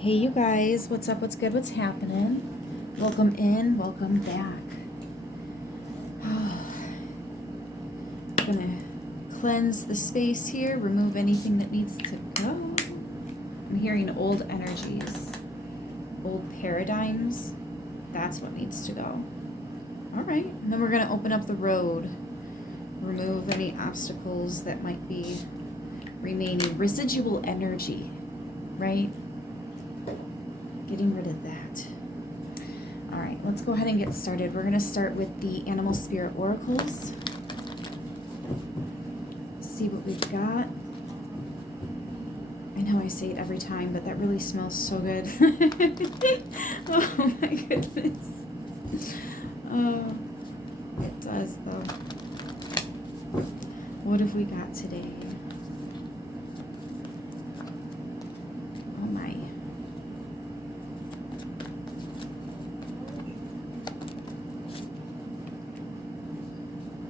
Hey you guys, what's up, what's good, what's happening? Welcome in, welcome back. I'm gonna cleanse the space here, remove anything that needs to go. I'm hearing old energies, old paradigms. That's what needs to go. All right, and then we're gonna open up the road, remove any obstacles that might be remaining. Residual energy, right? Getting rid of that. All right, let's go ahead and get started. We're going to start with the Animal Spirit Oracles. See what we've got. I know I say it every time, but that really smells so good. Oh my goodness. Oh, it does though. What have we got today? Oh my.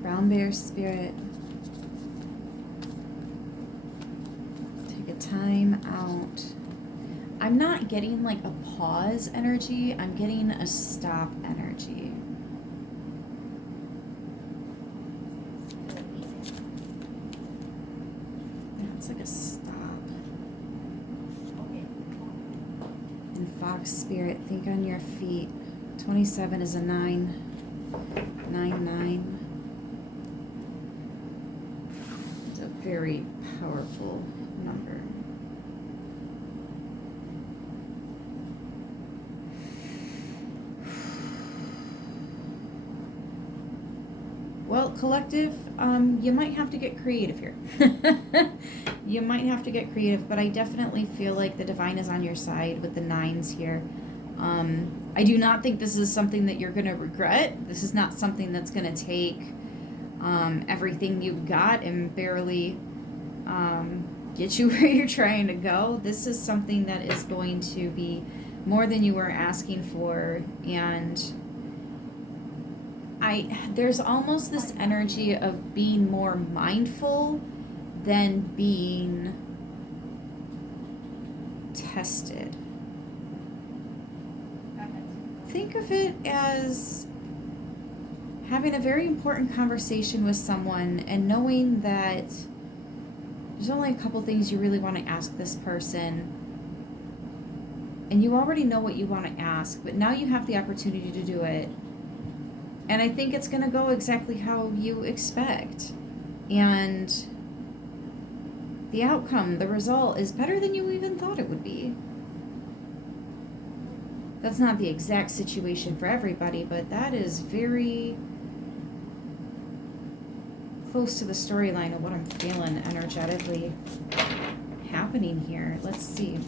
Brown Bear Spirit, take a time out. I'm not getting like a pause energy, I'm getting a stop energy. Yeah, it's like a stop. And Fox Spirit, think on your feet. 27 is a 9. 9. Very powerful number. Well, collective, you might have to get creative here. You might have to get creative, but I definitely feel like the divine is on your side with the 9s here. I do not think this is something that you're going to regret. This is not something that's going to take everything you've got and barely get you where you're trying to go. This is something that is going to be more than you were asking for, and there's almost this energy of being more mindful than being tested. Think of it as having a very important conversation with someone and knowing that there's only a couple things you really want to ask this person, and you already know what you want to ask, but now you have the opportunity to do it, and I think it's going to go exactly how you expect, and the outcome, the result, is better than you even thought it would be. That's not the exact situation for everybody, but that is very close to the storyline of what I'm feeling energetically happening here. Let's see.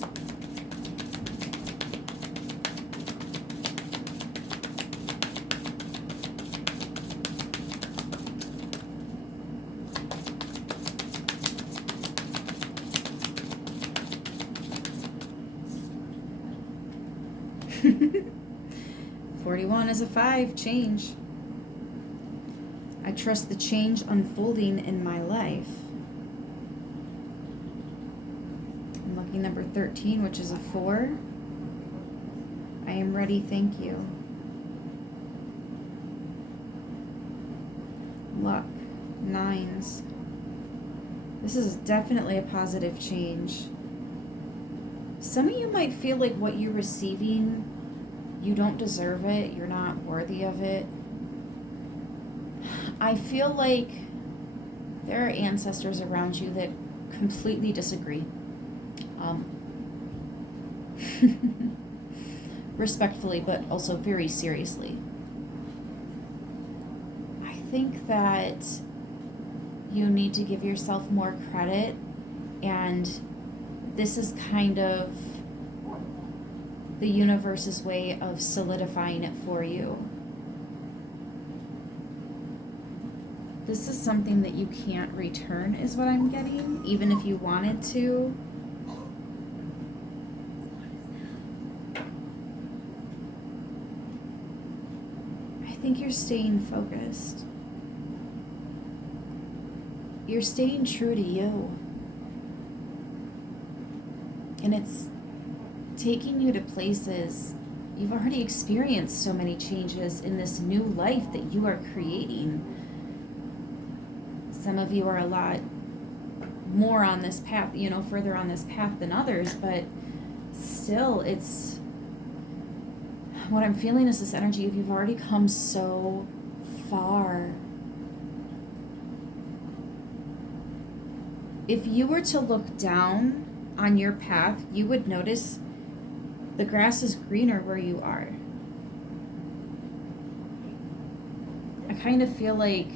$41 is a 5, change. I trust the change unfolding in my life. I'm lucky number 13, which is a 4. I am ready, thank you. Luck, 9s. This is definitely a positive change. Some of you might feel like what you're receiving, you don't deserve it, you're not worthy of it. I feel like there are ancestors around you that completely disagree. Respectfully, but also very seriously. I think that you need to give yourself more credit, and this is kind of the universe's way of solidifying it for you. This is something that you can't return, is what I'm getting, even if you wanted to. I think you're staying focused. You're staying true to you. And it's taking you to places. You've already experienced so many changes in this new life that you are creating. Some of you are a lot more on this path, further on this path than others, but still, what I'm feeling is this energy of you've already come so far. If you were to look down on your path, you would notice the grass is greener where you are. I kind of feel like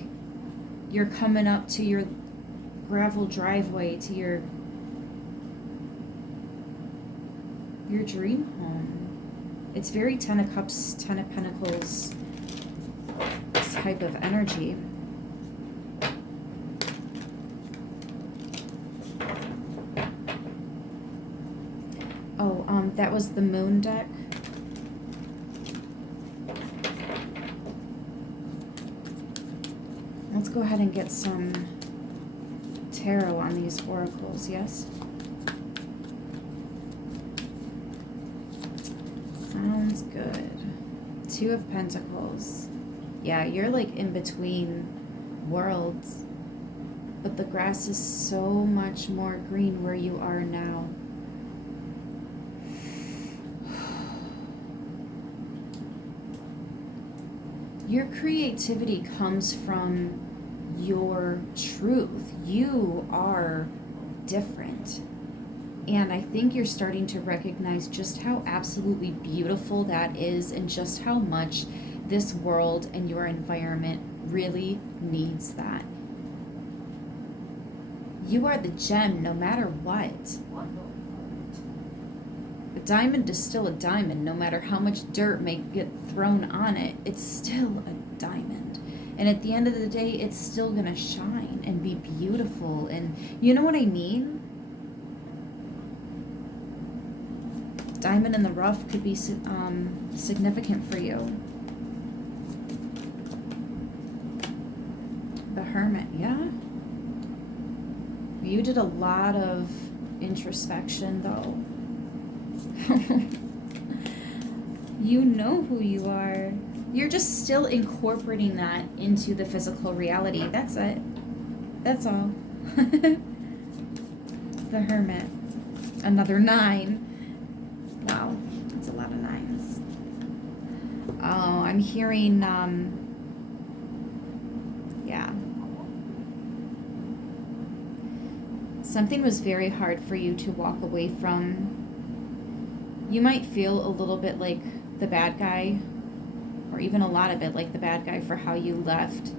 you're coming up to your gravel driveway, to your dream home. It's very Ten of Cups, Ten of Pentacles type of energy. Oh, that was the moon deck. Let's go ahead and get some tarot on these oracles, yes? Sounds good. Two of Pentacles. Yeah, you're like in between worlds. But the grass is so much more green where you are now. Your creativity comes from your truth. You are different. And I think you're starting to recognize just how absolutely beautiful that is and just how much this world and your environment really needs that. You are the gem no matter what. A diamond is still a diamond, no matter how much dirt may get thrown on it. It's still a diamond. And at the end of the day, it's still going to shine and be beautiful. And you know what I mean? Diamond in the rough could be significant for you. The Hermit, yeah? You did a lot of introspection, though. You know who you are. You're just still incorporating that into the physical reality. That's it. That's all. The Hermit. Another 9. Wow, that's a lot of 9s. Oh, I'm hearing, yeah. Something was very hard for you to walk away from. You might feel a little bit like the bad guy, or even a lot of it like the bad guy for how you left.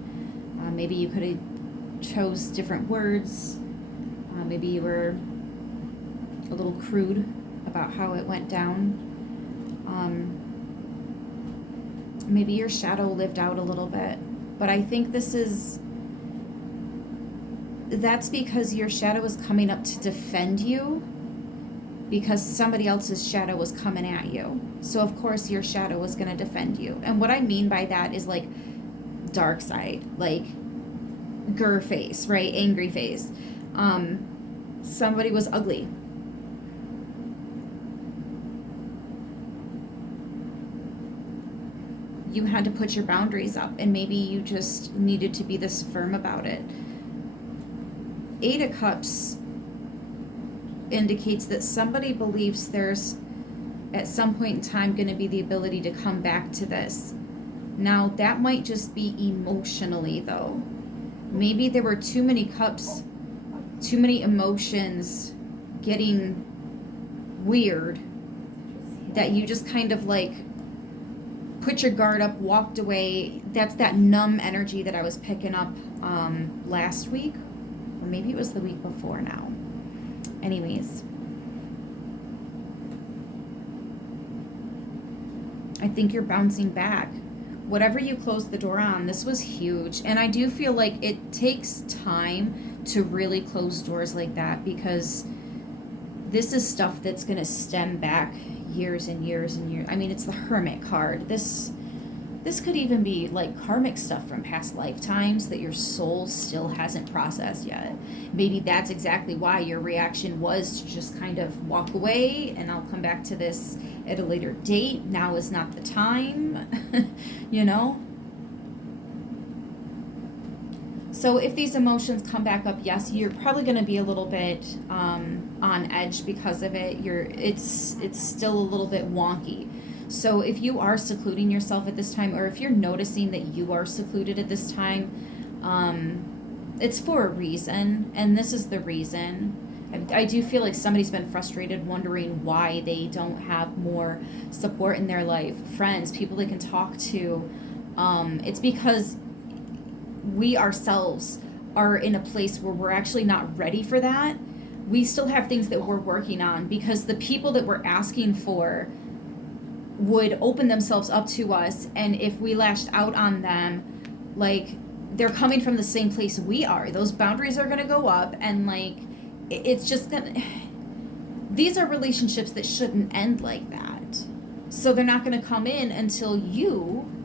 Maybe you could have chose different words. Maybe you were a little crude about how it went down. Maybe your shadow lived out a little bit. But I think that's because your shadow is coming up to defend you, because somebody else's shadow was coming at you. So of course your shadow was going to defend you. And what I mean by that is like dark side, like grr face, right? Angry face. Somebody was ugly. You had to put your boundaries up, and maybe you just needed to be this firm about it. 8 of Cups indicates that somebody believes there's at some point in time going to be the ability to come back to this. Now that might just be emotionally, though. Maybe there were too many cups, too many emotions getting weird, that you just kind of like put your guard up, walked away. That's that numb energy that I was picking up last week, or maybe it was the week before now. Anyways, I think you're bouncing back. Whatever you closed the door on, this was huge. And I do feel like it takes time to really close doors like that, because this is stuff that's going to stem back years and years and years. I mean, it's the Hermit card. This This could even be like karmic stuff from past lifetimes that your soul still hasn't processed yet. Maybe that's exactly why your reaction was to just kind of walk away and I'll come back to this at a later date. Now is not the time, you know? So if these emotions come back up, yes, you're probably going to be a little bit on edge because of it. It's still a little bit wonky. So if you are secluding yourself at this time, or if you're noticing that you are secluded at this time, it's for a reason, and this is the reason. I do feel like somebody's been frustrated, wondering why they don't have more support in their life, friends, people they can talk to. It's because we ourselves are in a place where we're actually not ready for that. We still have things that we're working on, because the people that we're asking for would open themselves up to us, and if we lashed out on them, like, they're coming from the same place we are, those boundaries are going to go up, and like it's just gonna, these are relationships that shouldn't end like that. So they're not going to come in until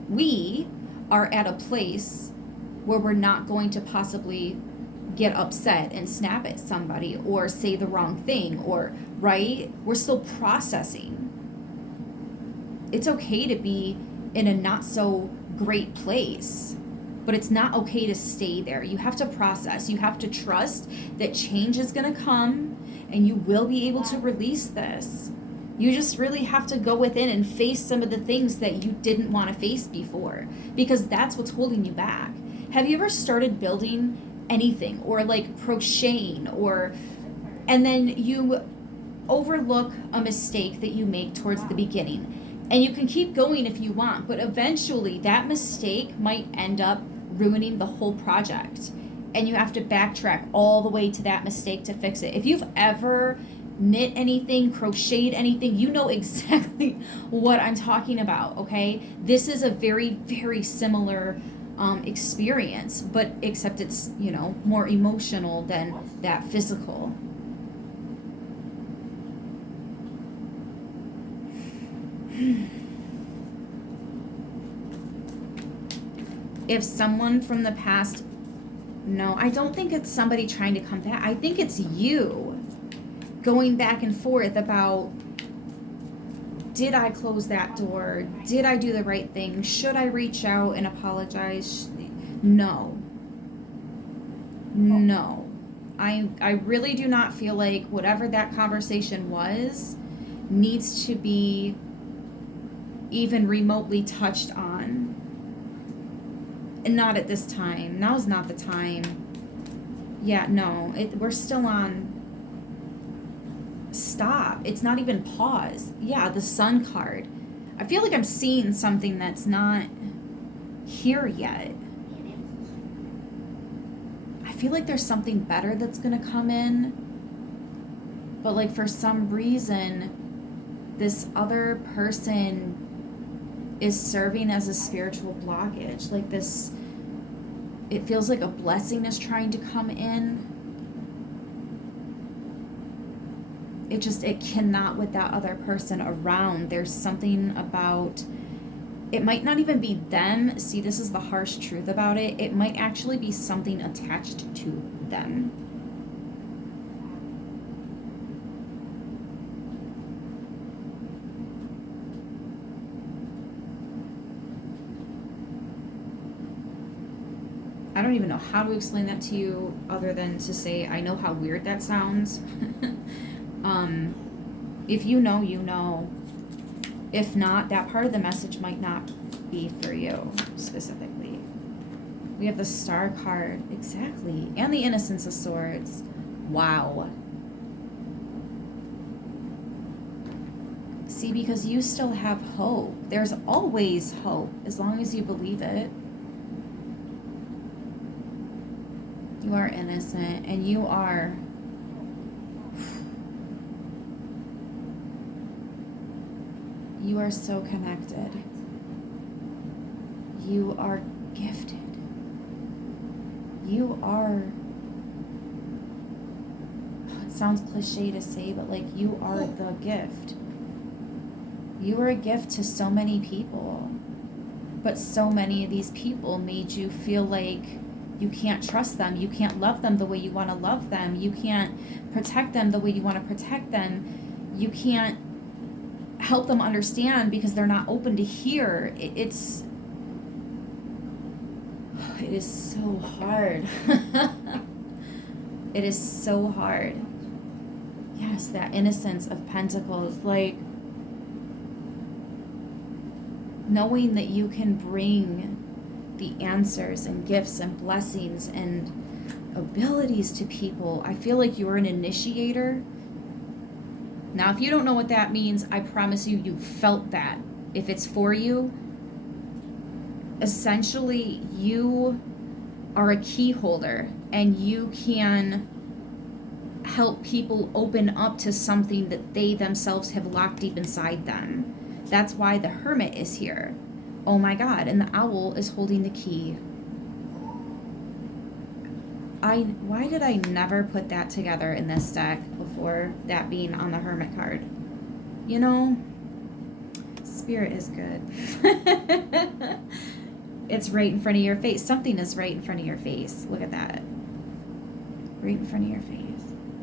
we are at a place where we're not going to possibly get upset and snap at somebody or say the wrong thing, or, right? We're still processing. It's okay to be in a not so great place, but it's not okay to stay there. You have to process. You have to trust that change is going to come and you will be able to release this. You just really have to go within and face some of the things that you didn't want to face before, because that's what's holding you back. Have you ever started building anything, or like crocheting, and then you overlook a mistake that you make towards the beginning? And you can keep going if you want, but eventually that mistake might end up ruining the whole project. And you have to backtrack all the way to that mistake to fix it. If you've ever knit anything, crocheted anything, you know exactly what I'm talking about, okay? This is a very, very similar experience, but except it's, more emotional than that physical. If someone from the past, no, I don't think it's somebody trying to come back. I think it's you going back and forth about, did I close that door? Did I do the right thing? Should I reach out and apologize? No. I really do not feel like whatever that conversation was needs to be even remotely touched on. And not at this time. Now's not the time. Yeah, no. We're still on stop. It's not even pause. Yeah, the Sun card. I feel like I'm seeing something that's not here yet. I feel like there's something better that's going to come in. But like for some reason, this other person is serving as a spiritual blockage. Like this, it feels like a blessing is trying to come in. It cannot with that other person around. There's something about, it might not even be them. See, this is the harsh truth about it. It might actually be something attached to them. I don't even know how to explain that to you other than to say I know how weird that sounds. If you know, you know. If not, that part of the message might not be for you specifically. We have the Star card, exactly, and the Innocence of Swords. Wow. See, because you still have hope. There's always hope as long as you believe it. You are innocent, and you are so connected. You are gifted. You are, it sounds cliche to say, but like you are the gift. You are a gift to so many people. But so many of these people made you feel like you can't trust them. You can't love them the way you want to love them. You can't protect them the way you want to protect them. You can't help them understand because they're not open to hear. It is so hard. It is so hard. Yes, that innocence of pentacles, like knowing that you can bring the answers and gifts and blessings and abilities to people. I feel like you're an initiator. Now, if you don't know what that means, I promise you, you felt that. If it's for you, essentially, you are a key holder and you can help people open up to something that they themselves have locked deep inside them. That's why the Hermit is here. Oh my God, and the Owl is holding the key. Why did I never put that together in this deck before that being on the Hermit card? You know, Spirit is good. It's right in front of your face. Something is right in front of your face. Look at that. Right in front of your face.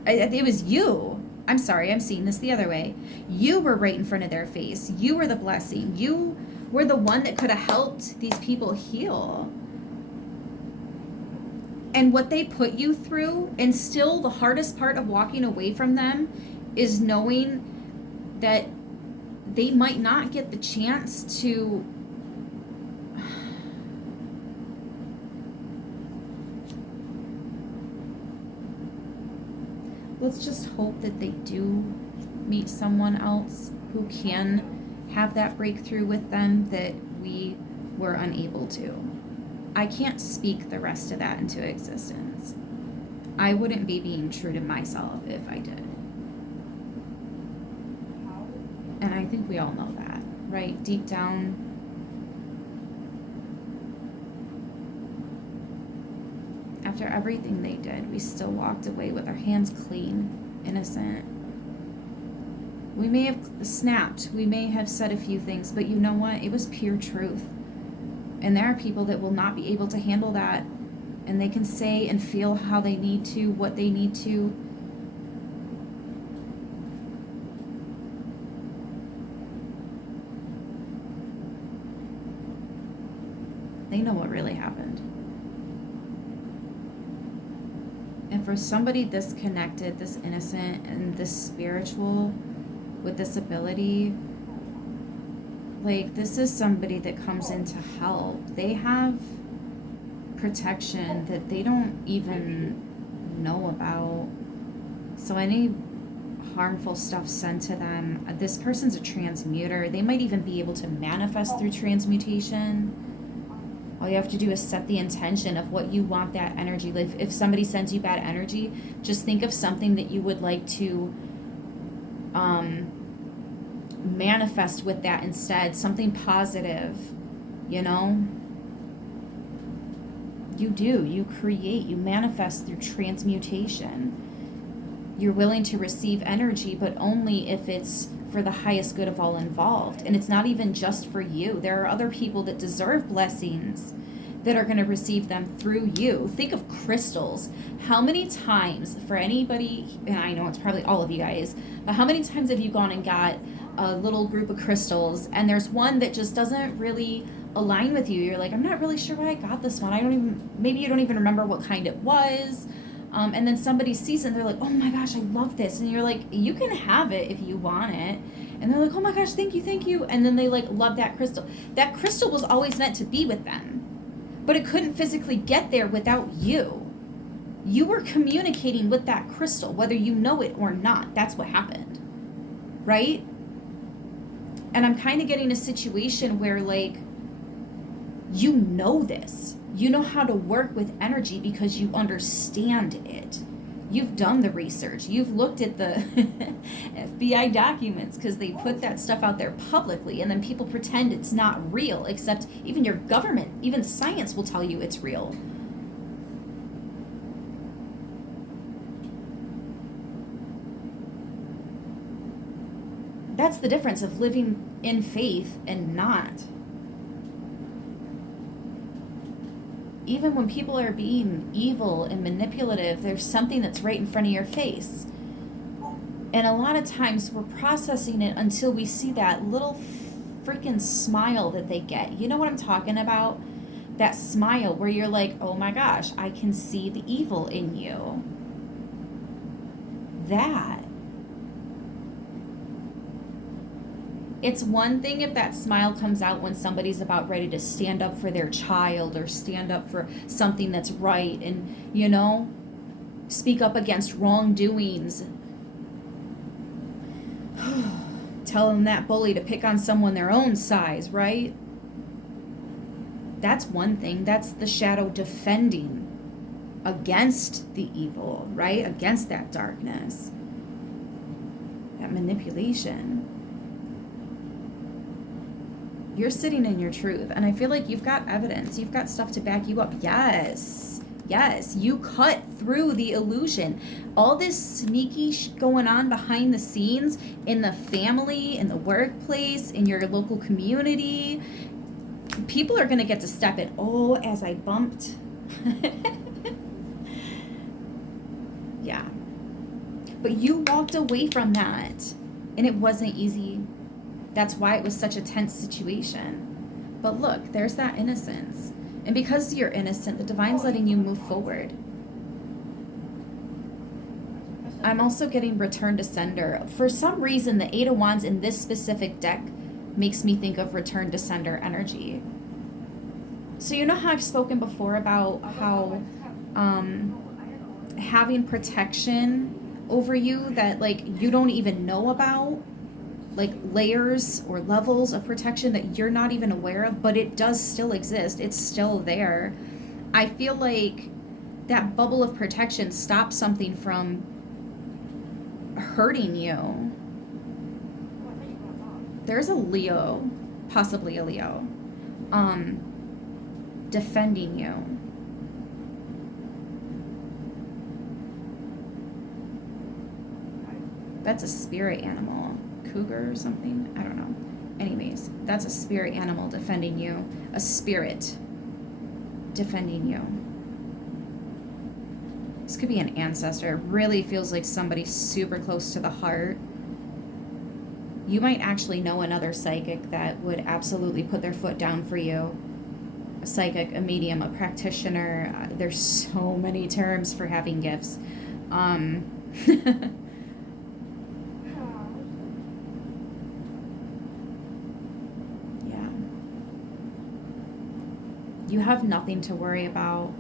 It was you. I'm sorry, I'm seeing this the other way. You were right in front of their face. You were the blessing. You were the one that could have helped these people heal. And what they put you through, and still the hardest part of walking away from them is knowing that they might not get the chance to let's just hope that they do meet someone else who can have that breakthrough with them that we were unable to. I can't speak the rest of that into existence. I wouldn't be being true to myself if I did. And I think we all know that, right? Deep down. After everything they did, we still walked away with our hands clean, innocent. We may have snapped, we may have said a few things, but you know what? It was pure truth. And there are people that will not be able to handle that, and they can say and feel how they need to, what they need to. They know what really happened. And for somebody this connected, this innocent, and this spiritual with this ability, like, this is somebody that comes in to help. They have protection that they don't even know about. So any harmful stuff sent to them, this person's a transmuter. They might even be able to manifest through transmutation. All you have to do is set the intention of what you want that energy. Like, if somebody sends you bad energy, just think of something that you would like to manifest with that instead. Something positive, you know? You do. You create. You manifest through transmutation. You're willing to receive energy, but only if it's for the highest good of all involved. And it's not even just for you. There are other people that deserve blessings that are going to receive them through you. Think of crystals. How many times, for anybody, and I know it's probably all of you guys, but how many times have you gone and got a little group of crystals and there's one that just doesn't really align with you? You're like, I'm not really sure why I got this one. Maybe you don't even remember what kind it was. And then somebody sees it and they're like, oh my gosh, I love this. And you're like, you can have it if you want it. And they're like, oh my gosh, thank you. And then they like love that crystal. That crystal was always meant to be with them, but it couldn't physically get there without you. You were communicating with that crystal, whether you know it or not. That's what happened, right? And I'm kind of getting a situation where, like, you know this. You know how to work with energy because you understand it. You've done the research. You've looked at the FBI documents because they put that stuff out there publicly, and then people pretend it's not real, except even your government, even science will tell you it's real. That's the difference of living in faith and not. even when people are being evil and manipulative, there's something that's right in front of your face. And a lot of times we're processing it until we see that little freaking smile that they get. You know what I'm talking about? That smile where you're like, oh my gosh, I can see the evil in you. That. It's one thing if that smile comes out when somebody's about ready to stand up for their child or stand up for something that's right and, you know, speak up against wrongdoings. Telling that bully to pick on someone their own size, right? That's one thing. That's the shadow defending against the evil, right? Against that darkness, that manipulation. You're sitting in your truth, and I feel like you've got evidence. You've got stuff to back you up. Yes, you cut through the illusion. All this sneaky going on behind the scenes in the family, in the workplace, in your local community. People are going to get to step in. Oh, as I bumped. Yeah. But you walked away from that, and it wasn't easy. That's why it was such a tense situation. But look, there's that innocence. And because you're innocent, the divine's letting you move forward. I'm also getting return to sender. For some reason, the Eight of Wands in this specific deck makes me think of return to sender energy. So you know how I've spoken before about how having protection over you that like you don't even know about, like layers or levels of protection that you're not even aware of, but it does still exist. It's still there. I feel like that bubble of protection stops something from hurting you. There's a Leo, possibly a Leo, defending you. That's a spirit animal. Cougar or something? I don't know. Anyways, that's a spirit animal defending you. A spirit defending you. This could be an ancestor. It really feels like somebody super close to the heart. You might actually know another psychic that would absolutely put their foot down for you. A psychic, a medium, a practitioner. There's so many terms for having gifts. You have nothing to worry about.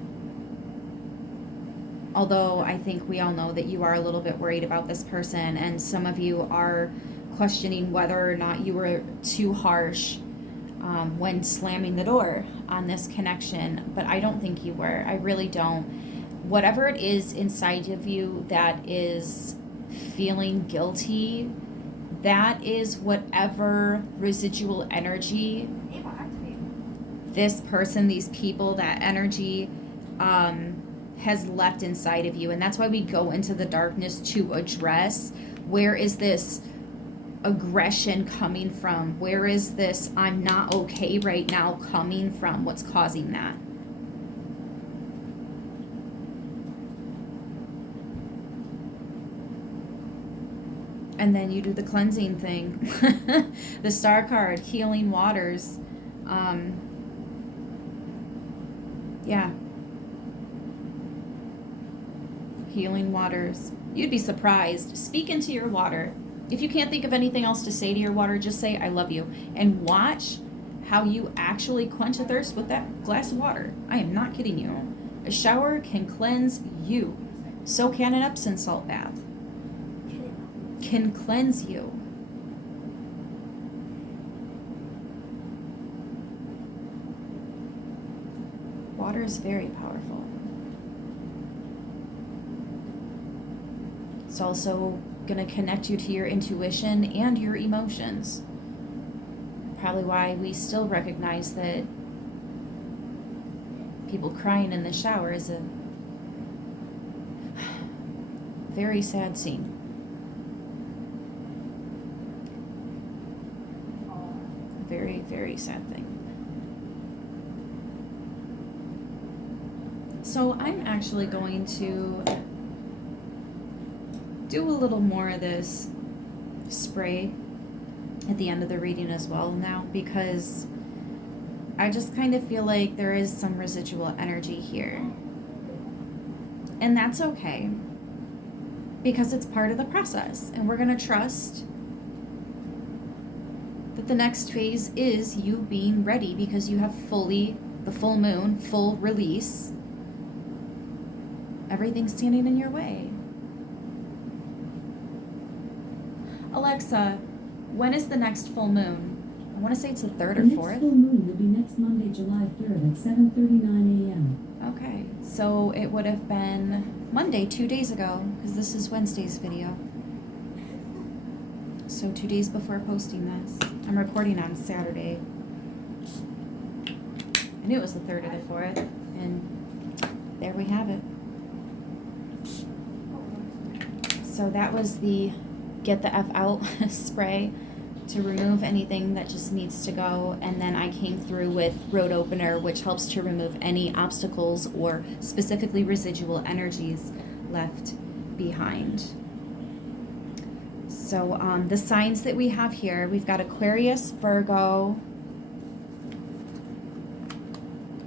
Although I think we all know that you are a little bit worried about this person, and some of you are questioning whether or not you were too harsh when slamming the door on this connection. But I don't think you were. I really don't. Whatever it is inside of you that is feeling guilty, that is whatever residual energy this person, these people, that energy has left inside of you. And that's why we go into the darkness to address, where is this aggression coming from? Where is this I'm not okay right now coming from? What's causing that? And then you do the cleansing thing. The star card, healing waters. Yeah. Healing waters. You'd be surprised. Speak into your water. If you can't think of anything else to say to your water, just say, I love you. And watch how you actually quench a thirst with that glass of water. I am not kidding you. A shower can cleanse you. So can an Epsom salt bath. Can cleanse you. Water is very powerful. It's also going to connect you to your intuition and your emotions. Probably why we still recognize that people crying in the shower is a very sad scene. Very, very sad thing. So I'm actually going to do a little more of this spray at the end of the reading as well now, because I just kind of feel like there is some residual energy here. And that's okay, because it's part of the process, and we're going to trust that the next phase is you being ready, because you have the full moon, full release, everything's standing in your way. Alexa, when is the next full moon? I want to say it's the 3rd or 4th. The next full moon will be next Monday, July 3rd at 7:39 a.m. Okay, so it would have been Monday, 2 days ago, because this is Wednesday's video. So 2 days before posting this. I'm recording on Saturday. I knew it was the 3rd or the 4th, and there we have it. So that was the Get the F Out spray to remove anything that just needs to go, and then I came through with Road Opener, which helps to remove any obstacles or specifically residual energies left behind. So the signs that we have here, we've got Aquarius, Virgo,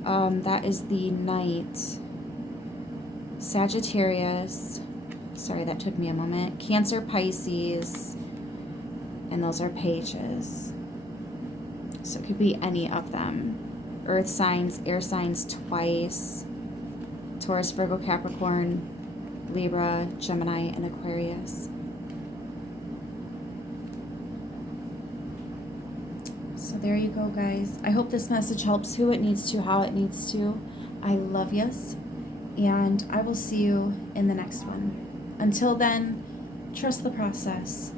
that is the Knight, Sagittarius, sorry that took me a moment, Cancer, Pisces, and those are pages. So it could be any of them. Earth signs, air signs twice, Taurus, Virgo, Capricorn, Libra, Gemini, and Aquarius. So there you go, guys. I hope this message helps who it needs to, how it needs to. I love yous, and I will see you in the next one. Until then, trust the process.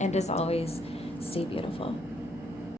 And as always, stay beautiful.